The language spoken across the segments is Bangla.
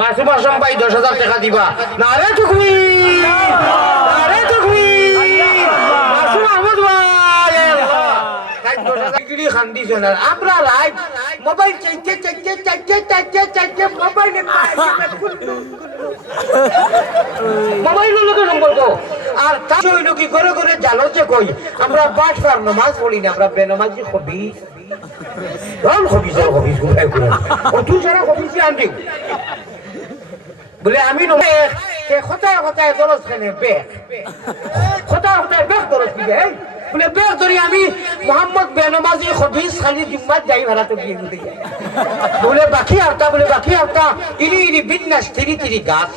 মাসুম আসম ভাই 10,000 টাকা দিবা না রে টুকরি না রে টুকরি মাসুম আহমদ ভাই কাজ 10,000 কিড়ি খান দিছেন আর আমরা রাইট মোবাইল চাইতে মোবাইলে মোবাইলের লোকে সম্পর্ক আর তার হইল কি করে করে জানো যে কই আমরা পাঁচ বার নামাজ পড়ি না আমরা বেনামাজি খবিস রন খবিস গুলাই গুলাই ও তুই সারা খবিসই আনবি বলে আমি নয় কথায় কথায় দরজ খানে বেক কথায় কথায় বেক দরজ কি যায় বলে বেক ধরি আমি মোহাম্মদ বেনামাজি খবিস খালি জিম্মাত যাই ভাড়াতে গিয়ে দিতে যাই বলে বাকি আওতা ইনি বিন্যাস তিরি গাছ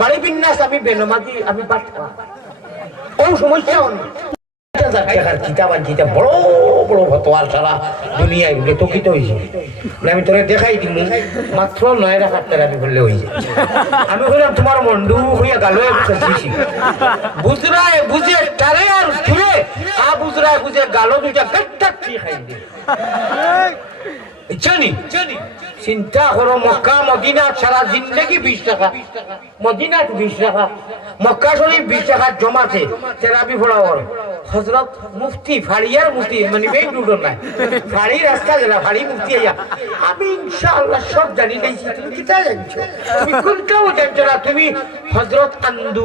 বাড়ি বিন্যাস আমি বেনামাজি আমি বাট্টা ও সমস্যা কিতাব বড় বড় ফতোয়ার সারা দুনিয়ায় বলে তকিত হয়েছে আমি তোরে দেখাই দিম মাত্র 9 টাকার আমি বললে হয়েছে আমি বললাম তোমার মন্ডু হইয়া গালো বুঝরায় বুঝে টারে আর ঘুরে বুঝরায় বুঝে গালো দুইটা গাট্টা খাই দিয়ে জানি চিন্তা করো মক্কা মদিনা সারা জিন্দগি 20 টাকা মদিনা 20 টাকা মক্কা শরীফ 20 টাকা জমাতে তেরাবি পড়াওয়ার হযরত মুফতি ফাড়িয়ার মুফতি মানে বেই দুটো নাই ফাড়ি রাস্তা গেলা ফাড়ি মুফতি আইয়া আমি ইনশাআল্লাহ সব জানি নাইছি তুমি কি তা জানছো তুমি কোনটাও জানছো না তুমি হযরত আন্দু